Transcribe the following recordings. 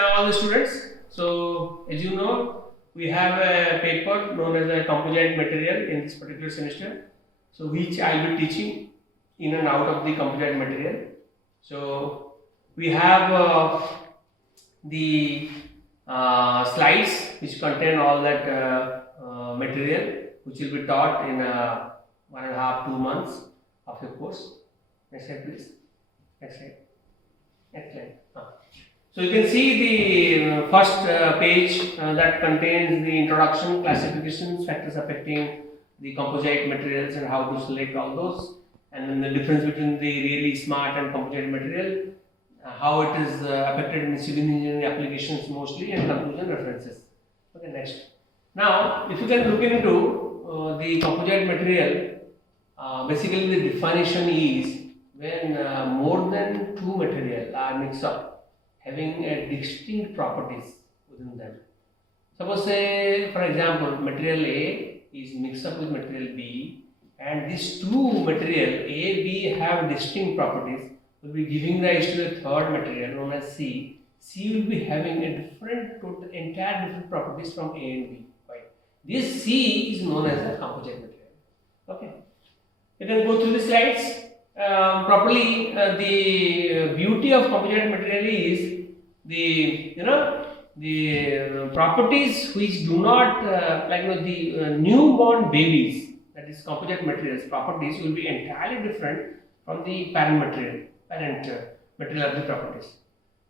All the students. So, as you know, we have a paper known as a composite material in this particular semester. So, which I will be teaching in and out of the composite material. So, we have the slides which contain all that material, which will be taught in 1.5 to 2 months of your course. Next slide, please. Next slide. Next slide. So you can see the first page that contains the introduction, classifications, factors affecting the composite materials and how to select all those, and then the difference between the really smart and composite material, how it is affected in civil engineering applications mostly, and conclusion references. Okay, next. Now, if you can look into the composite material, basically the definition is when more than two material are mixed up, having a distinct properties within them. Suppose say, for example, material A is mixed up with material B, and these two material A, B have distinct properties, will be giving rise to a third material known as C. C will be having a different, entire different properties from A and B. Right? This C is known as a composite material. Okay. You can go through the slides. Properly, the beauty of composite material is the properties which do not the newborn babies, that is composite materials properties, will be entirely different from the parent material of the properties.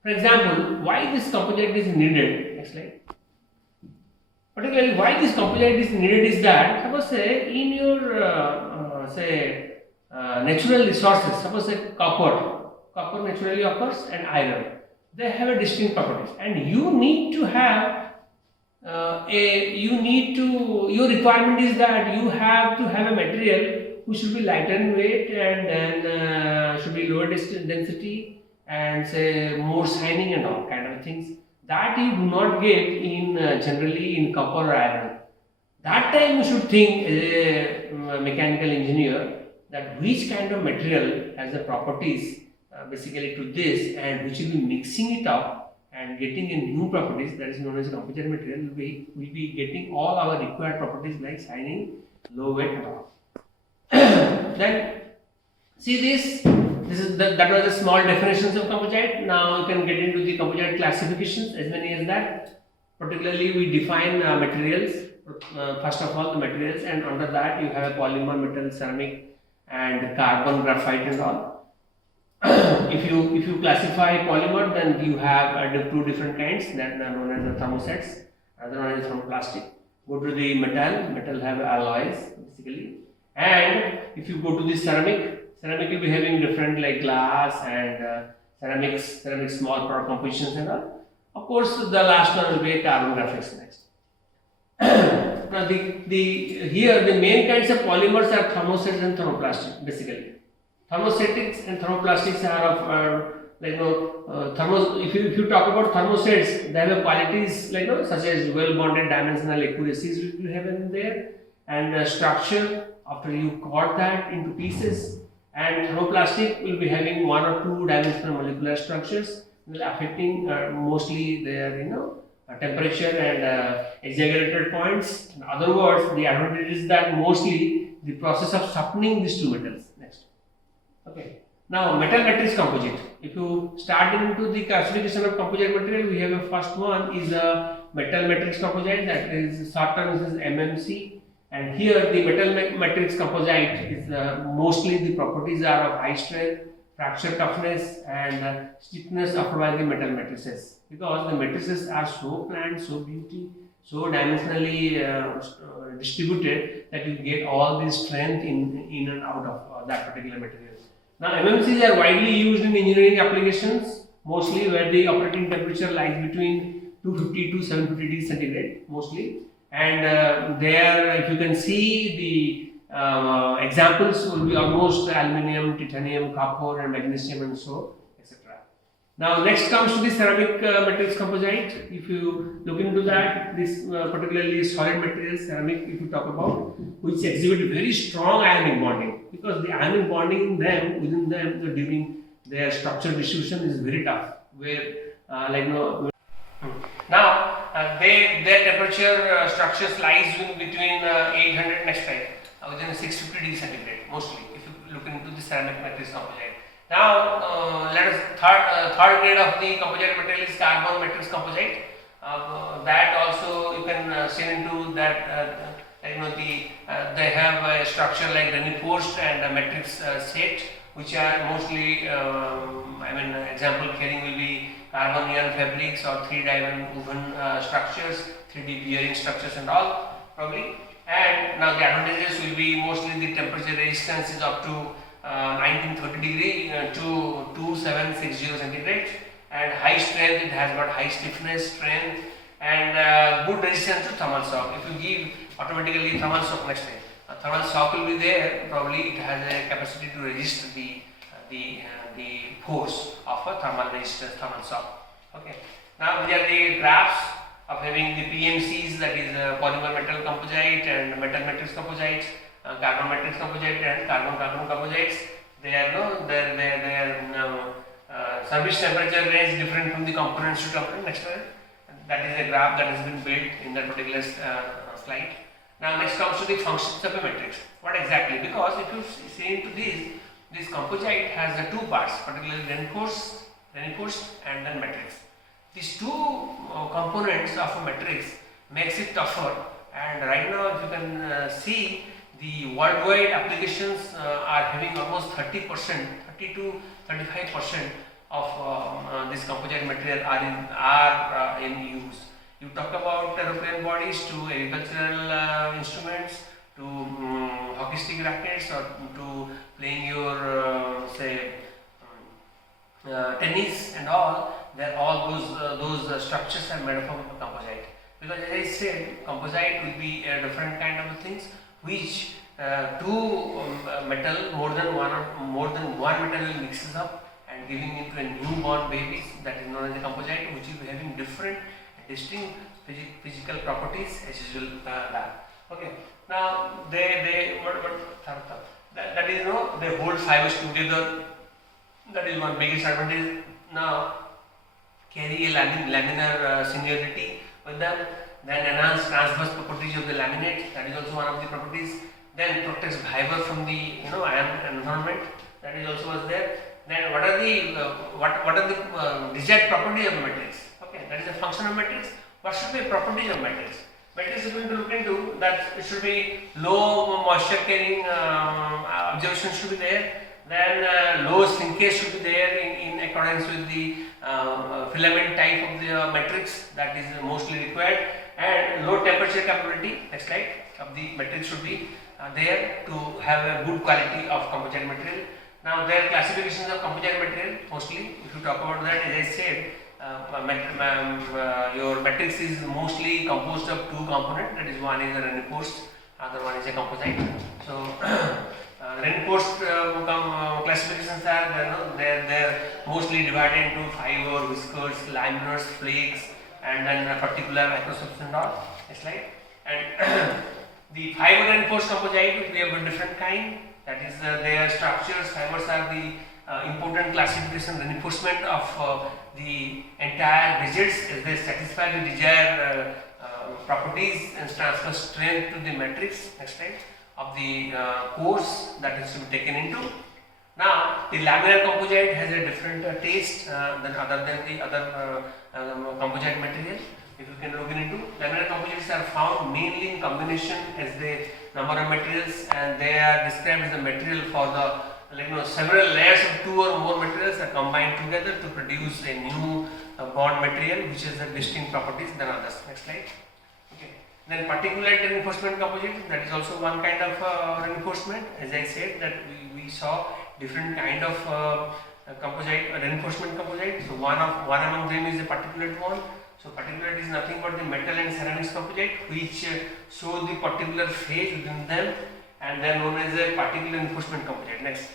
For example, why this composite is needed? Next slide. Particularly, why this composite is needed is that, suppose say in your natural resources, suppose say copper naturally occurs, and iron, they have a distinct properties, and you need to have your requirement is that you have to have a material which should be lighter in weight, and then should be lower density, and say more shining and all kind of things that you do not get in generally in copper or iron. That time you should think as a mechanical engineer that which kind of material has the properties basically to this, and which will be mixing it up and getting a new properties, that is known as composite material. Will be getting all our required properties like shining, low weight and all. Then see this is that was a small definitions of composite. Now you can get into the composite classifications, as many as that. Particularly we define materials, first of all the materials, and under that you have a polymer, metal, ceramic and carbon, graphite and all. If you classify polymer, then you have two different kinds that are known as the thermosets, other one is thermoplastic. Go to the metal have alloys basically, and if you go to the ceramic will be having different like glass and ceramic small product compositions and all. Of course, the last one will be carbon graphics next. Now here the main kinds of polymers are thermosets and thermoplastic basically. Thermostatics and thermoplastics are of if you talk about thermosets, they have qualities such as well bonded dimensional accuracies will have in there, and structure after you cut that into pieces, and thermoplastic will be having one or two dimensional molecular structures will affecting mostly their temperature and exaggerated points. In other words, the advantage is that mostly the process of sharpening these two metals. Next. Okay. Now, metal matrix composite. If you start into the classification of composite material, we have a first one is a metal matrix composite, that is short term is MMC. And here the metal matrix composite is mostly the properties are of high strength, fracture toughness and stiffness offered by the metal matrices, because the matrices are so planned, so beauty, so dimensionally distributed that you get all this strength in and out of that particular material. Now MMCs are widely used in engineering applications, mostly where the operating temperature lies between 250 to 750 degrees centigrade mostly, and there if you can see the examples will be almost aluminium, titanium, copper and magnesium and so etc. Now next comes to the ceramic matrix composite. If you look into that, this particularly solid material ceramic, if you talk about, which exhibit very strong ionic bonding, because the ionic bonding within them during their structure distribution is very tough, where their temperature structures lies in between 800 next slide within 650 degrees centigrade mostly if you look into the ceramic matrix composite. Now let us third grade of the composite material is carbon matrix composite. That also you can see into that they have a structure like reinforced and a matrix set, which are mostly example carrying will be carbon yarn fabrics or 3D woven structures, 3D bearing structures and all probably. And now the advantages will be mostly the temperature resistance is up to 1930 degree to 2760 centigrade, and high strength, it has got high stiffness, strength, and good resistance to thermal shock. If you give automatically thermal shock next time, thermal shock will be there, probably it has a capacity to resist the force of a thermal resistance, thermal shock. Okay. Now these are the graphs of having the PMCs, that is polymer metal composite and metal matrix composite, carbon matrix composite and carbon composites. Their service temperature range different from the components to component. Next one, that is a graph that has been built in that particular slide. Now next comes to the functions of a matrix. What exactly? Because if you see into this composite has the two parts, particularly reinforced and then matrix. These two components of a matrix makes it tougher, and right now if you can see, the worldwide applications are having almost 30%, 30 to 35% of this composite material are in use. You talk about aeroplane bodies to agricultural instruments to hockey stick rackets or to playing your tennis and all. All those structures are made up of composite. Because as I said, composite will be a different kind of things which two metal more than one metal will mixes up and giving into a newborn babies, that is known as a composite, which will be having different distinct physical properties as usual lab. Okay. Now they that is they hold fibers together. That is one biggest advantage. Now carry a laminar seniority with them. Then enhance transverse properties of the laminate. That is also one of the properties. Then protects fiber from the ion environment. That is also was there. Then what are the desired properties of the matrix? Okay, that is a function of matrix. What should be the properties of matrix? Matrix is going to look into that it should be low moisture carrying absorption should be there. Then low shrinkage should be there in accordance with the filament type of the matrix that is mostly required, and low temperature capability, next slide, of the matrix should be there to have a good quality of composite material. Now there are classifications of composite material mostly. If you talk about that, as I said, your matrix is mostly composed of two components. That is, one is a reinforced, other one is a composite. So reinforced classifications are they're mostly divided into fiber, whiskers, laminars, flakes, and then a particular microscopes and all. Next slide. And the fiber reinforced composite, we have a different kind. That is, their structures, fibers are the important classification reinforcement of the entire digits as they satisfy the desired properties and transfer strength to the matrix. Next slide. Of the course that is to be taken into. Now the laminar composite has a different taste than the other composite material. If you can look into, laminar composites are found mainly in combination as the number of materials, and they are described as the material for the several layers of two or more materials are combined together to produce a new bond material which has a distinct properties than others. Next slide. Okay. Then particulate reinforcement composite, that is also one kind of reinforcement. As I said, that we saw different kind of composite reinforcement composite. So one among them is a particulate one. So particulate is nothing but the metal and ceramics composite which show the particular phase within them, and they are known as a particular reinforcement composite. Next.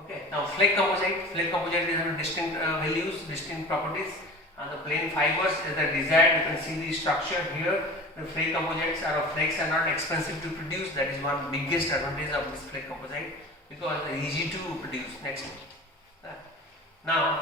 Okay. Now flake composite is having distinct values, distinct properties. The plain fibers as they desired, you can see the structure here. The flake composites flakes are not expensive to produce. That is one biggest advantage of this flake composite, because they are easy to produce. Next. Now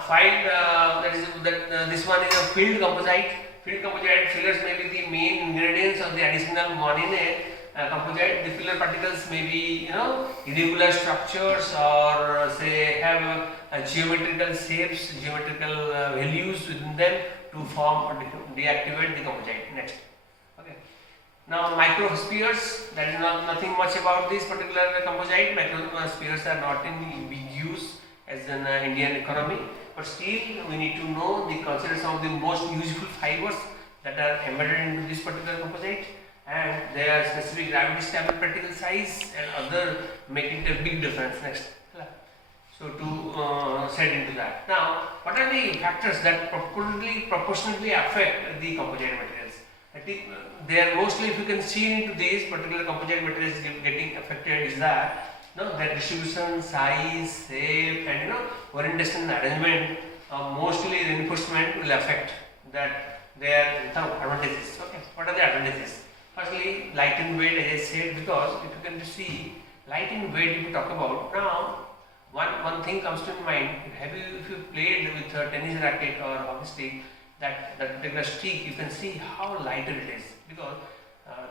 this one is a filled composite. Filled composite fillers may be the main ingredients of the additional one in a composite. The filler particles may be irregular structures or say have geometrical shapes, geometrical values within them to form or deactivate the composite. Next. Okay. Now microspheres, that is nothing much about this particular composite. Microspheres are not in big use as in Indian economy, but still we need to know the consider some of the most useful fibers that are embedded into this particular composite, and their specific gravity stable particle size and other make it a big difference. Next. So to set into that. Now, what are the factors that proportionately affect the composite materials? I think they are mostly, if you can see into these particular composite materials getting affected, is that their distribution, size, shape, and orientation arrangement, mostly reinforcement will affect that their advantages. Okay, what are the advantages? Firstly, light in weight, as I said, because if you can see light in weight, if you talk about now. One thing comes to mind. If you played with a tennis racket or hockey stick, that particular stick, you can see how lighter it is, because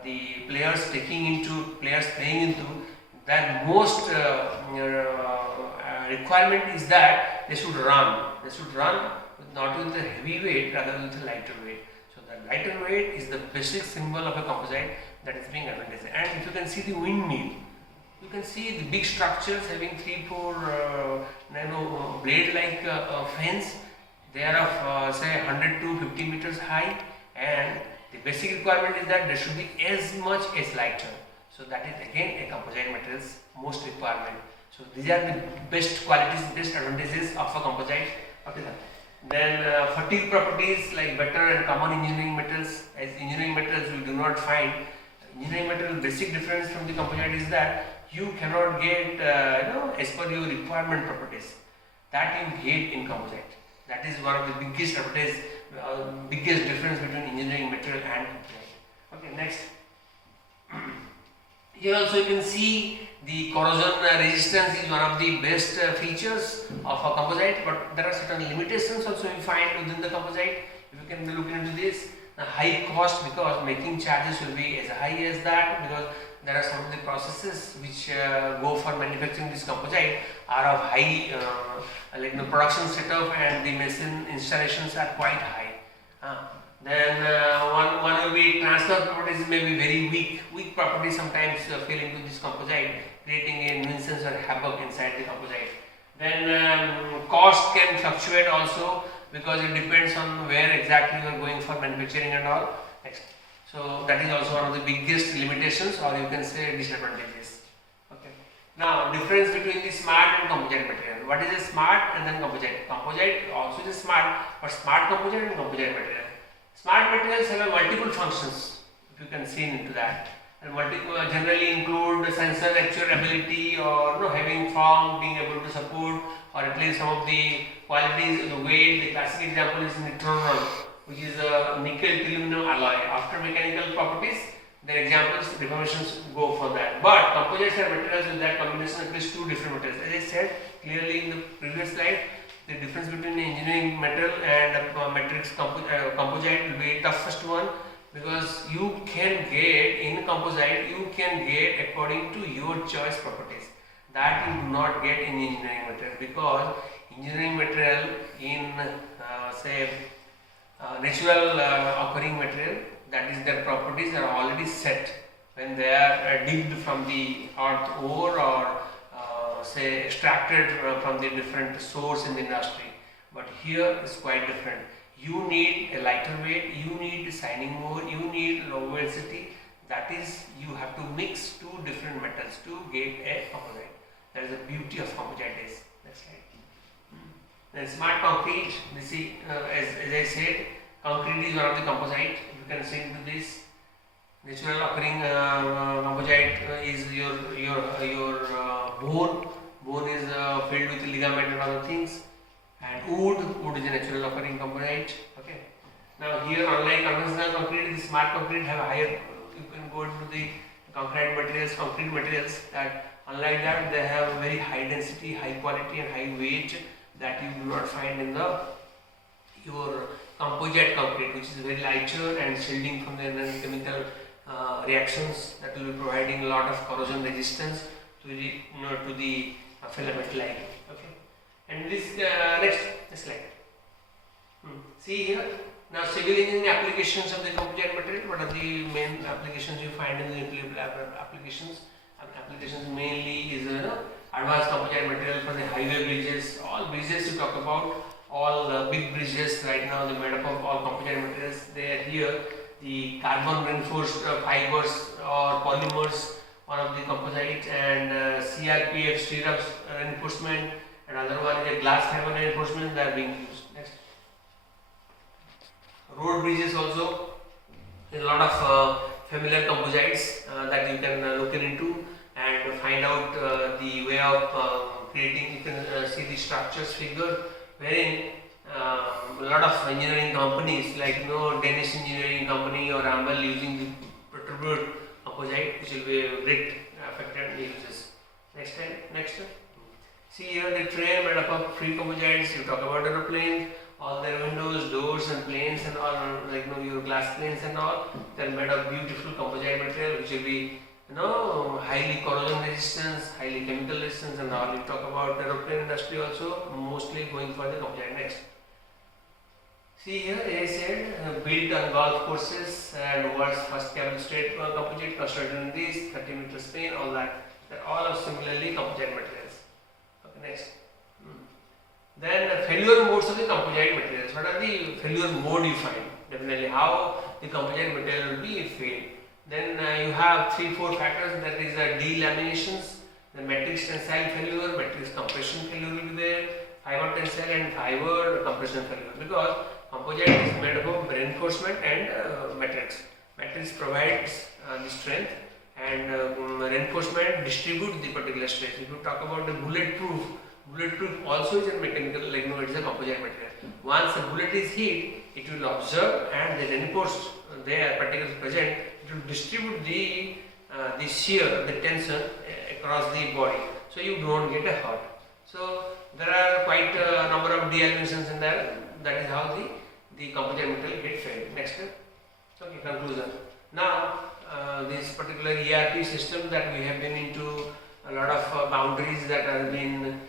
the players playing into that most requirement is that they should run. They should run not with a heavy weight, rather with a lighter weight. So the lighter weight is the basic symbol of a composite that is being advantage. And if you can see the windmill, you can see the big structures having 3-4 blade-like fans. They are of say 100 to 50 meters high, and the basic requirement is that they should be as much as lighter. So that is again a composite material's most requirement. So these are the best qualities, best advantages of a composite. Okay, then fatigue properties like better and common engineering metals. As engineering metals we do not find. Engineering material basic difference from the composite is that you cannot get as per your requirement properties that you get in composite. That is one of the biggest advantages, biggest difference between engineering material and composite. Okay, next. Here also you can see the corrosion resistance is one of the best features of a composite, but there are certain limitations also you find within the composite. If you can look into this, the high cost, because making charges will be as high as that, because there are some of the processes which go for manufacturing this composite are of high, like the production setup and the machine installations are quite high. Then one will be transfer properties may be very weak. Weak properties sometimes fall into this composite, creating a nuisance or havoc inside the composite. Then cost can fluctuate also, because it depends on where exactly you are going for manufacturing and all. Next. So that is also one of the biggest limitations, or you can say disadvantages. Okay. Now difference between the smart and composite material. What is a smart and then composite? Composite also is smart, but smart composite and composite material. Smart materials have multiple functions, if you can see into that. And generally include sensor actuability, or having form, being able to support, or at least some of the qualities, the weight. The classic example is nitronol, which is a nickel-aluminum alloy. After mechanical properties, the examples, deformations go for that. But composites are materials with that combination of at least two different materials. As I said clearly in the previous slide, the difference between the engineering metal and matrix composite will be the toughest one, because you can get in composite, you can get according to your choice properties that you do not get in engineering material, because engineering material in say natural occurring material, that is their properties are already set when they are digged from the earth ore, or say extracted from the different source in the industry. But here is quite different. You need a lighter weight, you need shining more, you need low density. That is, you have to mix two different metals to get a composite. That is the beauty of composite is. Next slide. Then smart concrete. This is, as I said, concrete is one of the composite. You can see into this. Natural occurring composite is your bone. Bone is filled with ligament and other things. And wood is a natural occurring composite. Okay. Now here, unlike conventional concrete, the smart concrete have a higher. You can go into the concrete materials that, unlike that, they have very high density, high quality, and high weight that you do not find in your composite concrete, which is very lighter and shielding from the chemical reactions, that will be providing a lot of corrosion resistance to the filament line. Okay, and this next slide. See here. Now, civil engineering applications of the composite material. What are the main applications you find in the applications? Applications mainly is advanced composite material for the highway bridges. All bridges you talk about, all big bridges right now they made up of all composite materials. They are here the carbon reinforced fibers or polymers, one of the composite, and CRPF stirrups reinforcement, and other one is a glass fiber reinforcement that are being used. Next. Road bridges also, a lot of familiar composites that you can look into and find out the way of creating. You can see the structures figure wherein a lot of engineering companies like Danish engineering company or Amble using the protrude composite, which will be a great affected uses. Next time, next. See here the tray made up of free composites. You talk about aeroplanes. All their windows, doors and planes and all, like your glass planes and all, they are made of beautiful composite material which will be highly corrosion resistance, highly chemical resistance and all. You talk about aeroplane industry also, mostly going for the composite. Next. See here, as I said, built on golf courses and world's first cable straight composite constructed in this 30 meter span, all that. They are all of similarly composite materials. Okay, next. Then failure modes of the composite materials. What are the failure mode you find? Definitely how the composite material will be failed. Then you have 3-4 factors, that is delaminations, the matrix tensile failure, matrix compression failure will be there, fiber tensile and fiber compression failure, because composite is made up of reinforcement and matrix. Matrix provides the strength and reinforcement distributes the particular strength. If you talk about the bulletproof also is a mechanical, it is a composite material. Once the bullet is hit, it will observe and the reinforced there particularly present, it will distribute the shear, the tension across the body, so you don't get a hurt. So there are quite a number of delaminations in there. That is how the composite material get failed. Next. Okay, conclusion. Now this particular ERP system that we have been into, a lot of boundaries that have been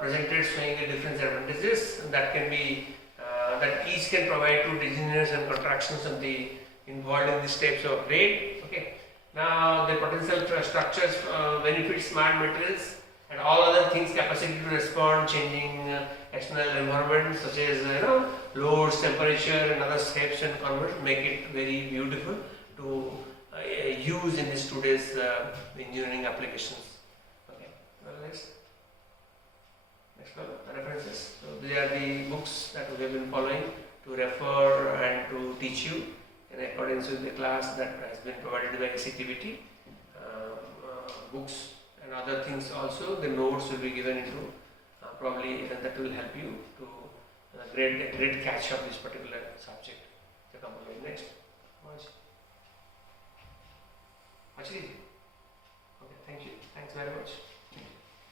presented showing the different advantages that can be that each can provide to designers and contractions of the involved in these types of grade. Okay. Now the potential structures benefit smart materials and all other things, capacity to respond changing external environment such as loads, temperature and other steps and converts, make it very beautiful to use in this today's engineering applications. Okay. Well, next one, references. So these are the books that we have been following to refer and to teach you in accordance with the class that has been provided by CTBT. Books and other things also, the notes will be given into probably that will help you to great catch of this particular subject. The composite. Next. Watch. Okay, thank you. Thanks very much.